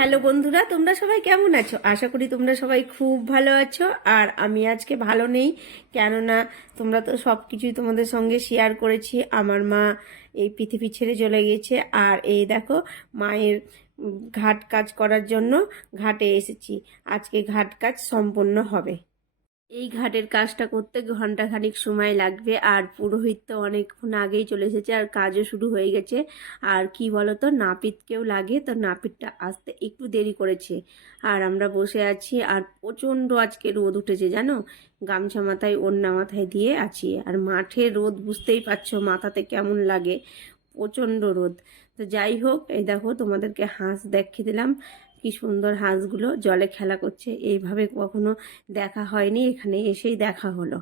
Hello বন্ধুরা, তোমরা সবাই কেমন আছো? আশা করি তোমরা সবাই খুব ভালো আছো। আর আমি আজকে ভালো নেই, কেননা তোমরা তো সব কিছুই তোমাদের সঙ্গে শেয়ার করেছি। আমার মা এই পৃথিবী ছেড়ে চলে গেছে। আর এই দেখো, মায়ের ঘাট কাজ করার জন্য ঘাটে এসেছি। আজকে ঘাট কাজ সম্পন্ন হবে। এই ঘাটের কাজটা করতে ঘন্টাখানিক সময় লাগবে। আর পুরোহিত তো অনেকক্ষণ আগেই চলে এসেছে, আর কাজও শুরু হয়ে গেছে। আর কি বলতো, নাপিতকেও লাগে, তো নাপিতটা আসতে একটু দেরি করেছে। আর আমরা বসে আছি, আর প্রচণ্ড আজকে রোদ উঠেছে জানো। গামছা মাথায়, ওড়না মাথায় দিয়ে আছি। আর মাঠে রোদ বুঝতেই পারছো মাথাতে কেমন লাগে, প্রচণ্ড রোদ। তো যাই হোক, এই দেখো তোমাদেরকে হাঁস দেখিয়ে দিলাম। কি সুন্দর হাঁসগুলো জলে খেলা করছে, এইভাবে কখনো দেখা হয়নি, এখানে এসেই দেখা হলো।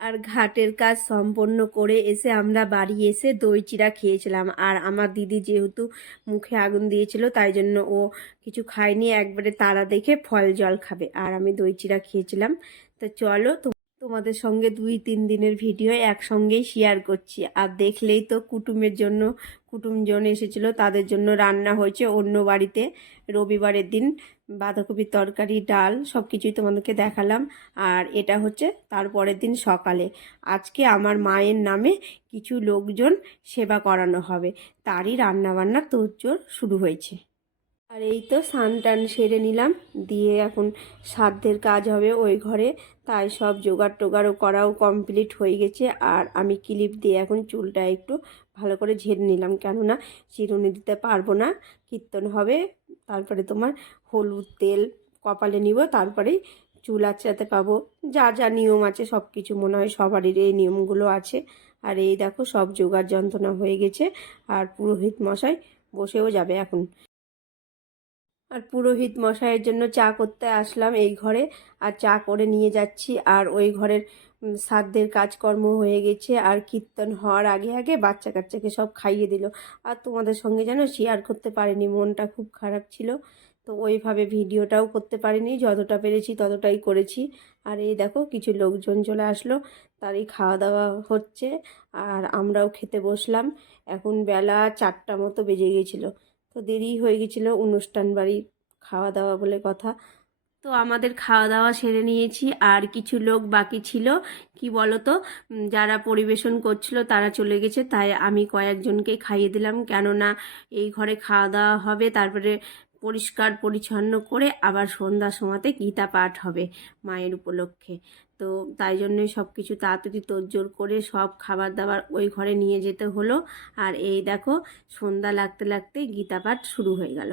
আর ঘাটের কাজ সম্পন্ন করে এসে আমরা বাড়ি এসে দই চিড়া খেয়েছিলাম। আর আমার দিদি যেহেতু মুখে আগুন দিয়েছিল, তাই জন্য ও কিছু খায়নি, একবারে তারা দেখে ফল জল খাবে। আর আমি দই চিড়া খেয়েছিলাম। তো চলো, তোমাদের সঙ্গে 2-3 দিনের ভিডিও একসঙ্গেই শেয়ার করছি। আর দেখলেই তো, কুটুমজন এসেছিল, তাদের জন্য রান্না হয়েছে অন্য বাড়িতে। রবিবারের দিন বাঁধাকপির তরকারি, ডাল, সব কিছুই তোমাদেরকে দেখালাম। আর এটা হচ্ছে তারপরের দিন সকালে। আজকে আমার মায়ের নামে কিছু লোকজন সেবা করানো হবে, তারই রান্নাবান্নার তোড়জোড় শুরু হয়েছে। আর এই তো স্নান টান সেরে নিলাম, দিয়ে এখন শ্রাদ্ধের কাজ হবে ওই ঘরে। তাই সব জোগাড় টোগাড়ও করাও কমপ্লিট হয়ে গেছে। আর আমি ক্লিপ দিয়ে এখন চুলটা একটু ভালো করে ঝেড়ে নিলাম, কেননা চিরুনি দিতে পারবো না। কীর্তন হবে, তারপরে তোমার হলুদ তেল কপালে নিব, তারপরেই চুল আঁচড়াতে পাবো। যা যা নিয়ম আছে সব কিছু মনে হয় সবারই এই নিয়মগুলো আছে। আর এই দেখো, সব জোগাড় যন্ত্রণা হয়ে গেছে। আর পুরোহিত মশাই বসেও যাবে এখন। আর পুরোহিত মশাইয়ের জন্য চা করতে আসলাম এই ঘরে, আর চা করে নিয়ে যাচ্ছি। আর ওই ঘরের শ্রাদ্ধের কাজকর্ম হয়ে গেছে। আর কীর্তন হওয়ার আগে আগে বাচ্চা কাচ্চাকে সব খাইয়ে দিল। আর তোমাদের সঙ্গে যেন শেয়ার করতে পারিনি, মনটা খুব খারাপ ছিল। তো ওইভাবে ভিডিওটাও করতে পারিনি, যতটা পেরেছি ততটাই করেছি। আর এই দেখো, কিছু লোকজন চলে আসলো, তারই খাওয়া দাওয়া হচ্ছে। আর আমরাও খেতে বসলাম। এখন বেলা 4টা মতো বেজে গেছিলো, তো দেরি হয়ে গেছিলো অনুষ্ঠান বাড়ি, খাওয়া দাওয়া বলে কথা। তো আমাদের খাওয়া দাওয়া সেরে নিয়েছি। আর কিছু লোক বাকি ছিল, কি বলো তো, যারা পরিবেশন করছিল তারা চলে গেছে, তাই আমি কয়েকজনকেই খাইয়ে দিলাম। কেননা এই ঘরে খাওয়া দাওয়া হবে, তারপরে পরিষ্কার পরিচ্ছন্ন করে আবার সন্ধ্যার সময়তে গীতা পাঠ হবে মায়ের উপলক্ষে। তো তাই জন্যই সব কিছু তাড়াতাড়ি তোড়জোড় করে সব খাবার দাবার ওই ঘরে নিয়ে যেতে হলো। আর এই দেখো, সন্ধ্যা লাগতে লাগতে গীতা পাঠ শুরু হয়ে গেল।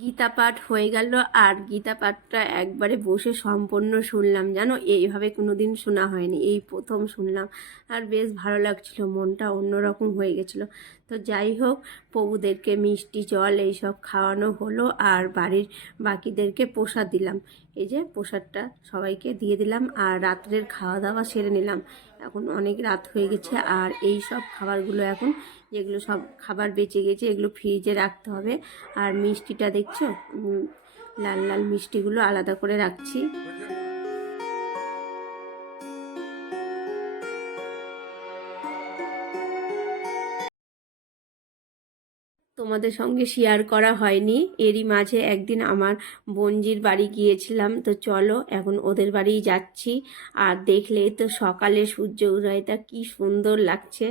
গীতা পাঠ হয়ে গেল। আর গীতা পাঠটা একবারে বসে সম্পূর্ণ শুনলাম জানো, এইভাবে কোনোদিন শোনা হয়নি, এই প্রথম শুনলাম। আর বেশ ভালো লাগছিল, মনটা অন্যরকম হয়ে গেছিলো। তো যাই হোক, প্রভুদেরকে মিষ্টি জল এইসব খাওয়ানো হলো। আর বাড়ির বাকিদেরকে প্রসাদ দিলাম। এই যে প্রসাদটা সবাইকে দিয়ে দিলাম। আর রাত্রের খাওয়া দাওয়া সেরে নিলাম, এখন অনেক রাত হয়ে গেছে। আর এই সব খাবারগুলো এখন, যেগুলো সব খাবার বেঁচে গেছে, এগুলো ফ্রিজে রাখতে হবে। আর মিষ্টিটা দেখছো, লাল লাল মিষ্টিগুলো আলাদা করে রাখছি। তোমাদের সঙ্গে শেয়ার করা হয়নি, এরই মাঝে একদিন আমার বোনজির বাড়ি গিয়েছিলাম। তো চলো, এখন ওদের বাড়িই যাচ্ছি। আর দেখলেই তো সকালে সূর্য উদয়টা কি সুন্দর লাগছে।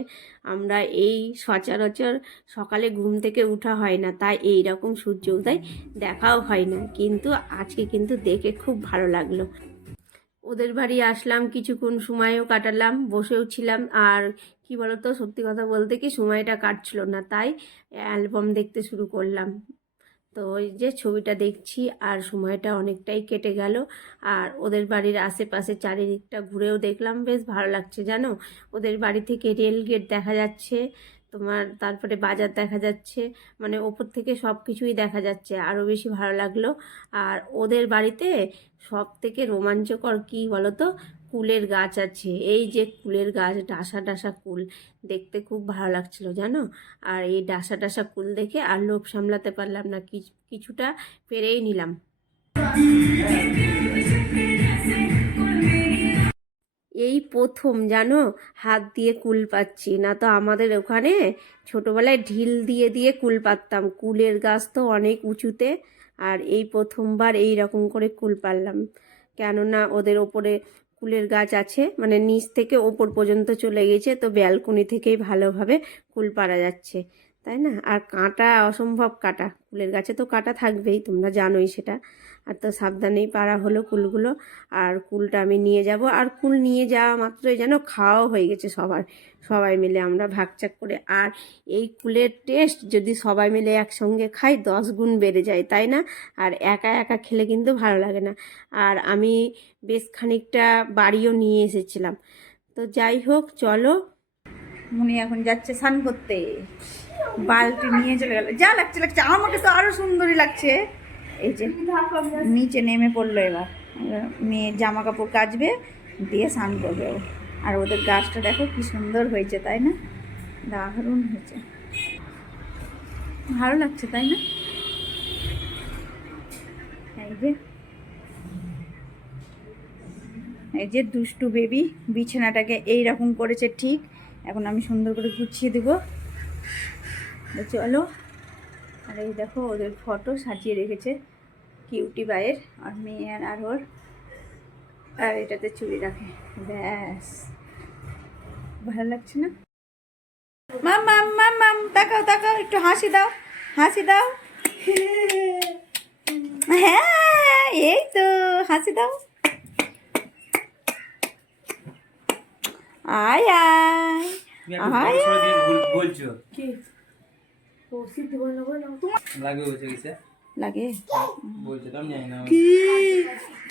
আমরা এই সচরাচর সকালে ঘুম থেকে উঠা হয় না, তাই এই রকম সূর্য উদয় দেখাও হয় না, কিন্তু আজকে কিন্তু দেখে খুব ভালো লাগলো। ওদের বাড়ি আসলাম, কিছুক্ষণ সময়ও কাটালাম, বসেও ছিলাম। আর কি বলতো, সত্যি কথা বলতে কি, সময়টা কাটছিল না, তাই অ্যালবাম দেখতে শুরু করলাম। তো ওই যে ছবিটা দেখছি, আর সময়টা অনেকটাই কেটে গেল। আর ওদের বাড়ির আশেপাশে চারিদিকটা ঘুরেও দেখলাম, বেশ ভালো লাগছে জানো। ওদের বাড়ি থেকে রেল গেট দেখা যাচ্ছে তোমার, তারপরে বাজার দেখা যাচ্ছে, মানে ওপর থেকে সব কিছুই দেখা যাচ্ছে, আরও বেশি ভালো লাগলো। আর ওদের বাড়িতে সব থেকে রোমাঞ্চকর কি বলতো, কুলের গাছ আছে। এই যে কুলের গাছ, ডাসা ডাসা কুল, দেখতে খুব ভালো লাগছিল জানো। আর এই ডাসা ডাসা কুল দেখে আর লোভ সামলাতে পারলাম না, কিছুটা পেরেই নিলাম। এই প্রথম জানো হাত দিয়ে কুল পাচ্ছি, না তো আমাদের ওখানে ছোটোবেলায় ঢিল দিয়ে দিয়ে কুল পাততাম। কুলের গাছ তো অনেক উঁচুতে, আর এই প্রথমবার এই রকম করে কুল পারলাম। কেননা ওদের ওপরে কুলের গাছ আছে, মানে নিচ থেকে ওপর পর্যন্ত চলে গেছে, তো ব্যালকনি থেকেই ভালোভাবে কুল পারা যাচ্ছে, তাই না? আর কাঁটা, অসম্ভব কাঁটা, কুলের গাছে তো কাঁটা থাকবেই, তোমরা জানোই সেটা। আর তো সাবধানেই পারা হলো কুলগুলো। আর কুলটা আমি নিয়ে যাব, আর কুল নিয়ে যাওয়া মাত্রই যেন খাওয়াও হয়ে গেছে সবাই মিলে আমরা ভাগচাক করে। আর এই কুলের টেস্ট যদি সবাই মিলে একসঙ্গে খাই 10 গুণ বেড়ে যায়, তাই না? আর একা একা খেলে কিন্তু ভালো লাগে না। আর আমি বেশ খানিকটা বাড়িও নিয়ে এসেছিলাম। তো যাই হোক, চলো। মুনি এখন যাচ্ছে স্নান করতে, বালতি নিয়ে চলে গেল। যা লাগছে লাগছে, আমাকে তো আরো সুন্দরই লাগছে। এই যে নিচে নেমে পড়লো, এবার মেয়ের জামা কাপড় কাচবে, দিয়ে স্নান করবে ও। আর ওদের গাছটা দেখো কি সুন্দর হয়েছে, তাই না? দারুণ হয়েছে, ভালো লাগছে, তাই না? এই যে দুষ্টু বেবি বিছানাটাকে এই রকম করেছে ঠিক। এখন আমি সুন্দর করে গুছিয়ে দেবো। চলো। আর এই দেখো ওদের ফটো সাজিয়ে রেখেছে, কিউটি বাইয়ের আর মেয়ের আর ওর। আর এটাতে চুড়ি রাখে, ব্যাস। ভালো লাগছে না? মাম মাম মাম মাম, তাকাও তাকাও, একটু হাসি দাও, হাসি দাও। হ্যাঁ, এই তো হাসি দাও। আয় আয় আয় বলছো কি লাগে। বলছো তো আমি জানি না। কি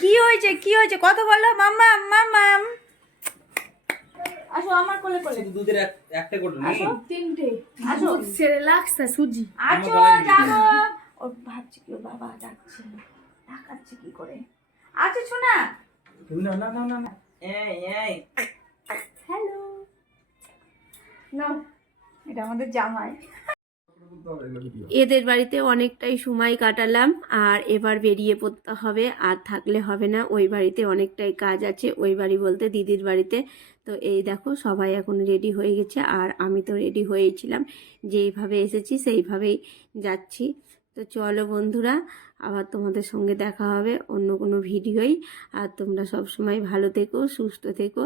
কি হয়েছে, কি হয়েছে, কথা বলো। মাম্মাম মাম্মাম, আসো আমার কোলে কোলে। শুধু দুধের একটা করে নাকি? আসো, তিনটে আসো। সেরেলাক্স না সুজি। আছো, যাবো। ওর ভাবছি কি, ওর বাবা ডাকছে, ডাকাচ্ছে কি করে। আছো শোনা। তুমি না না না না না। এই এই হ্যালো, নাও, এটা আমাদের জামাই। এদের বাড়িতে অনেকটাই সময় কাটালাম, আর এবার বেরিয়ে পড়তে হবে, আর থাকলে হবে না। ওই বাড়িতে অনেকটাই কাজ আছে, ওই বাড়ি বলতে দিদির বাড়িতে। তো এই দেখো সবাই এখন রেডি হয়ে গেছে, আর আমি তো রেডি হয়েছিলাম, যেইভাবে এসেছি সেইভাবেই যাচ্ছি। তো চলো বন্ধুরা, আবার তোমাদের সঙ্গে দেখা হবে অন্য কোনো ভিডিওই। আর তোমরা সব সময় ভালো থেকো, সুস্থ থেকো।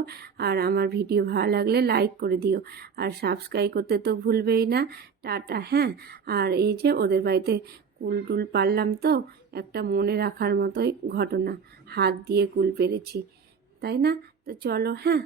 আর আমার ভিডিও ভালো লাগলে লাইক করে দিও, আর সাবস্ক্রাইব করতে তো ভুলবেই না। টাটা, হ্যাঁ। আর এই যে ওদের বাড়িতে কুল টুল পারলাম, তো একটা মনে রাখার মতোই ঘটনা, হাত দিয়ে কুল পেরেছি, তাই না? তো চলো, হ্যাঁ।